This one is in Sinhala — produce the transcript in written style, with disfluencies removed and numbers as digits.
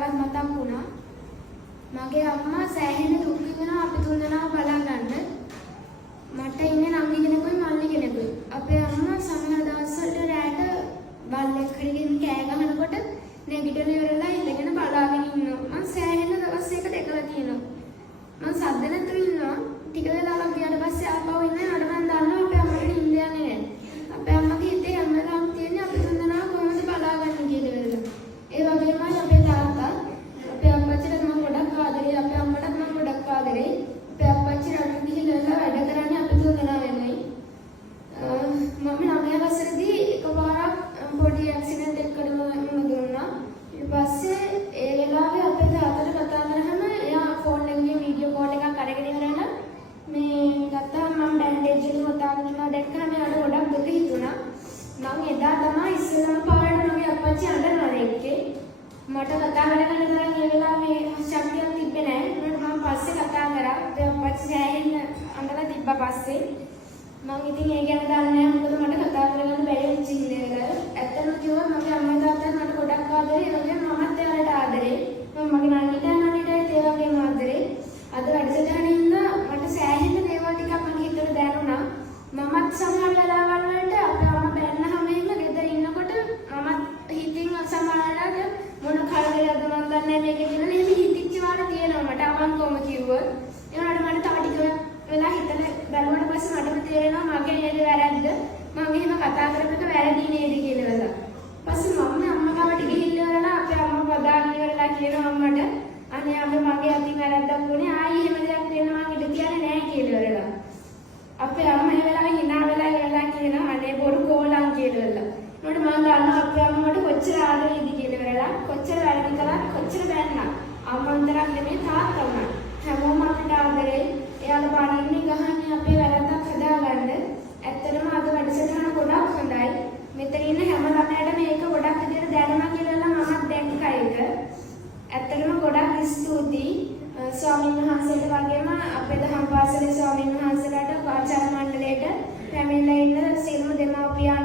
කවදාවත් මතක් වුණා. මගේ අම්මා සෑහෙන දුක් විඳිනවා අපි තුන්දෙනාව බලා ගන්න. මට ඉන්නේ නංගි කෙනෙකුයි මල්ලි කෙනෙකුයි. අපේ අම්මා සමහර දවස්වල රැට බල්ලෙක් හරිගෙන කෑ ගහනකොට නැගිටලා ඉවරලා ඉඳගෙන බලාගෙන ඉන්නවා. මං සෑහෙන දවස් එකකට එකලා තියෙනවා. මං සද්ද නැතුව ඉන්නවා. ටික වෙලාවක් ගියාට පස්සේ ආපහු ඉන්නේ අර මං දන්නවා අපේ අම්මට නිින්ද යන්නේ නැහැ. අපේ අම්මගේ හිතේ හැමදාම තියෙන්නේ අපි තුන්දෙනා කොහොමද බලාගන්නේ කියලා වෙලලා. ඒ වගේමයි අපේ තාත්තා අපේ අප්පච්චිට මම ගොඩක් ආදරේ අපේ අම්මටත් මම ගොඩක් ආදරේ. අපේ අප්පච්චි රට ගිහිල්ලා වැඩ කරන්නේ අපි තුන්දෙනා වෙන්නයි. මම 9 වසරේදී එකපාරක් පොඩි ඇක්සිඩන්ට් එකකට මුහුණ දුන්නා. ඊට පස්සේ ඒ වෙලාවේ අපේ තාත්තට කතා කරාම එයා ෆෝන් එකේ වීඩියෝ කෝල් එකක් අරගෙන ඉවරලා මේ ගත්තාම මම බෑන්ඩේජ් එක වතාගෙන ඉන්නවා දැක්කම එයාට ගොඩක් දුක හිතුණා. මම එදා තමයි ඉස්සෙල්ලාම පාරට මගේ අප්පච්චි අඬනවා එක්කේ. මට කතා කරගන්න තරම් ඒ වෙලාවේ ශක්තියක් තිබ්බේ නැහැ. ඒකට මම පස්සේ කතා කරා. අපේ අප්පච්චි සෑහෙන්න අඬලා තිබ්බා පස්සේ. මම ඉතින් ඒ ගැන දන්නේ නැහැ මොකද මට කතා කරගන්න බැරි වෙච්ච ඉන්නේ. ඇත්තටම කිව්වොත් මගේ අම්මා තාත්තා මට ගොඩක් ආදරේ. ඒ වගේම මමත් එයාලට ආදරේ. මම මගේ නංගිටත් ඒ වගේම ආදරේ. අද වැඩසටහනේ ඉඳලා මට සෑහෙන දේවල් ටිකක් මගේ හිතට දැනුණා. මමත් සමහර වෙලාවල් වලට අපේ අම්මා බැන්නහම එහෙම ගෙදර ඉන්නකොට මමත් හිතින් සමහරවිට මොන කලබලයක්ද මන් දන්නේ නැහැ මේකේ කියලා එහෙම හිතිච්ච වාර තියෙනවා මට අවංකවම කිව්වොත්. ඒ වුණාට මට තව ටික වෙලා හිතලා බලුවාට පස්සේ මටම තේරෙනවා මගේ නේද වැරද්ද මම එහෙම කතා කරපු එක වැරදි නේද කියලා වෙලා. පස්සේ මම අම්මා ගාවට ගිහිල්ලා ඉවරලා අපේ අම්මා පදාගෙන ඉවරලා කියනවා අම්මට අනේ අම්මා මගේ අතින් වැරද්දක් වුණේ ආයි එහෙම දෙයක් වෙන්න මම ඉඩ තියන්නේ නැහැ කියලා ඉවරලා. අපේ අම්මා ඒ වෙලාවේ hina වෙලා ඉවරලා කියනවා අනේ බොරු කෝලම් කියලා වෙලා. මට මම දන්නවා අපේ අම්මා මට කොච්චර ආදරේද කියලා ඉවරලා කොච්චර වැරදි කළා කොච්චර බැන්නා. අම්මා විතරක් නෙමෙයි තාත්තා වුණා. හැමෝම අපිට ආදරේ. එයාලා බණින්නේ ගහන්නේ අපේ වැරද්දක් හදාගන්න. ඇත්තටම අද වැඩසටහන ගොඩක් හොඳයි. මෙතන ඉන්න හැම ළමයාටම මේක ගොඩක් විදිහට දැනුණා කියලා මමත් දැක්කා ඒක. ඇත්තටම ගොඩක් ස්තුතියි ස්වාමීන් වහන්සේට වගේම අපේ දහම් පාසලේ ස්වාමීන් වහන්සේලාට ආචාර්ය මණ්ඩලයට පැමිණලා ඉන්න සියලුම දෙමාපියන්